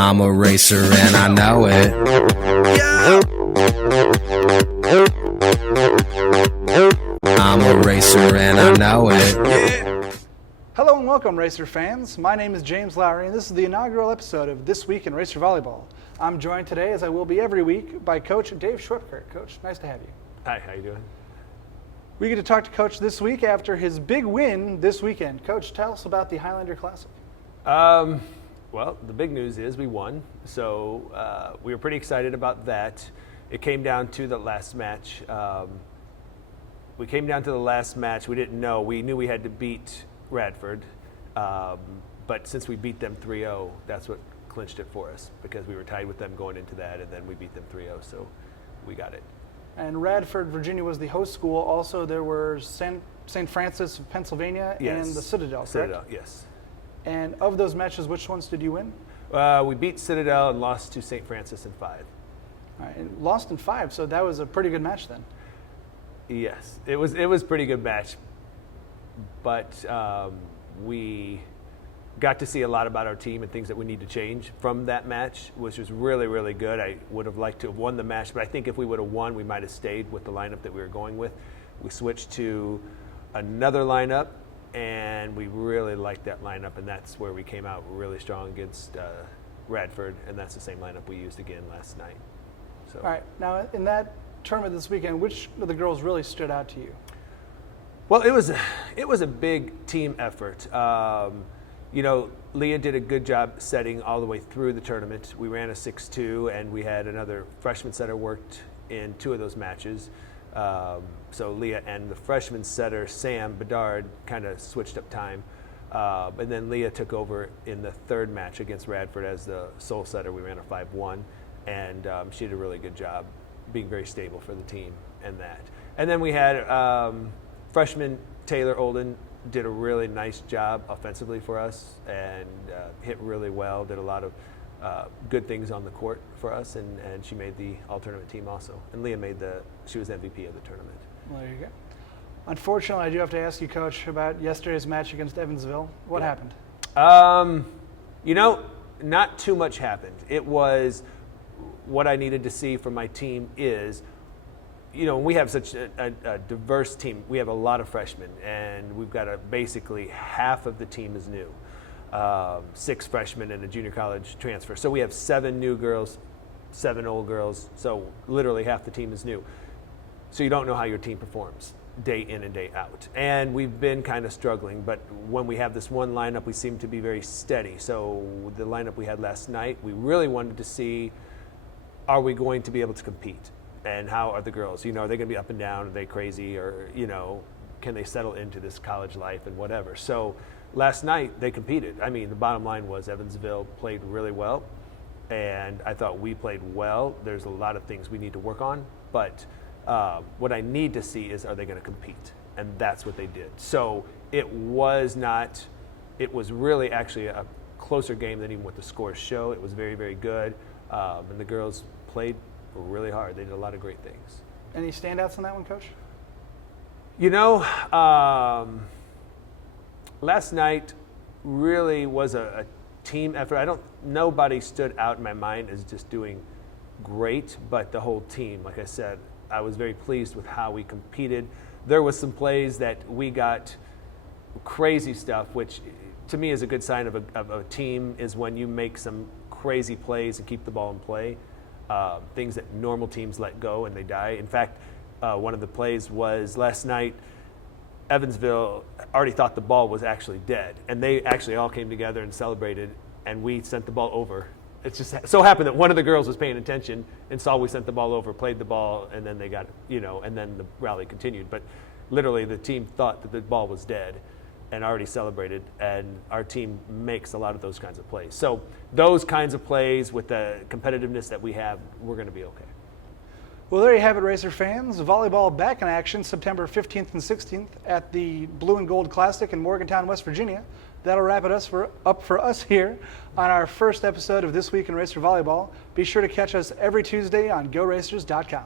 I'm a racer and I know it. I'm a racer and I know it. Hello and welcome, racer fans. My name is James Lowry, and this is the inaugural episode of This Week in Racer Volleyball. I'm joined today, as I will be every week, by Coach Dave Schwepker. Coach, nice to have you. Hi, how you doing? We get to talk to Coach this week after his big win this weekend. Coach, tell us about the Highlander Classic. Well, the big news is we won, so we were pretty excited about that. It came down to the last match. We came down to the last match. We didn't know. We knew we had to beat Radford, but since we beat them 3-0, that's what clinched it for us, because we were tied with them going into that, and then we beat them 3-0, so we got it. And Radford, Virginia was the host school. Also, there were St. Francis of Pennsylvania and the Citadel, correct? Citadel, yes. And of those matches, which ones did you win? We beat Citadel and lost to St. Francis in 5. All right, and lost in 5, so that was a pretty good match then. Yes, it was a pretty good match, but we got to see a lot about our team and things that we need to change from that match, which was really, really good. I would have liked to have won the match, but I think if we would have won, we might have stayed with the lineup that we were going with. We switched to another lineup, and we really liked that lineup, and that's where we came out really strong against Radford, and that's the same lineup we used again last night. So. All right, now in that tournament this weekend, which of the girls really stood out to you? Well, it was a big team effort. You know, Leah did a good job setting all the way through the tournament. We ran a 6-2, and we had another freshman setter worked in 2 of those matches. So Leah and the freshman setter, Sam Bedard, kind of switched up time. And then Leah took over in the 3rd match against Radford as the sole setter. We ran a 5-1, and she did a really good job being very stable for the team and that. And then we had freshman Taylor Olden did a really nice job offensively for us and hit really well, did a lot of good things on the court for us, and she made the all-tournament team also. And Leah she was MVP of the tournament. Well, there you go. Unfortunately, I do have to ask you, Coach, about yesterday's match against Evansville. What happened? You know, not too much happened. It was what I needed to see from my team is, you know, we have such a diverse team. We have a lot of freshmen, and we've got basically half of the team is new. 6 freshmen and a junior college transfer. So we have 7 new girls, 7 old girls. So literally half the team is new. So you don't know how your team performs day in and day out. And we've been kind of struggling, but when we have this one lineup, we seem to be very steady. So the lineup we had last night, we really wanted to see, are we going to be able to compete? And how are the girls? You know, are they going to be up and down? Are they crazy? Or, you know, can they settle into this college life and whatever? So last night they competed. I mean, the bottom line was Evansville played really well, and I thought we played well. There's a lot of things we need to work on, but what I need to see is, are they going to compete? And that's what they did. So it was really actually a closer game than even what the scores show. It was very, very good, and the girls played really hard. They did a lot of great things. Any standouts on that one, Coach? You know, last night really was a team effort. Nobody stood out in my mind as just doing great, but the whole team, like I said, I was very pleased with how we competed. There was some plays that we got crazy stuff, which to me is a good sign of a team, is when you make some crazy plays and keep the ball in play. Things that normal teams let go and they die. In fact, one of the plays was last night, Evansville already thought the ball was actually dead, and they actually all came together and celebrated, and we sent the ball over. It just so happened that one of the girls was paying attention and saw we sent the ball over, played the ball, and then they got, you know, and then the rally continued. But literally the team thought that the ball was dead and already celebrated, and our team makes a lot of those kinds of plays. So those kinds of plays with the competitiveness that we have, we're going to be okay. Well, there you have it, Racer fans. Volleyball back in action September 15th and 16th at the Blue and Gold Classic in Morgantown, West Virginia. That'll wrap it up for us here on our first episode of This Week in Racer Volleyball. Be sure to catch us every Tuesday on GoRacers.com.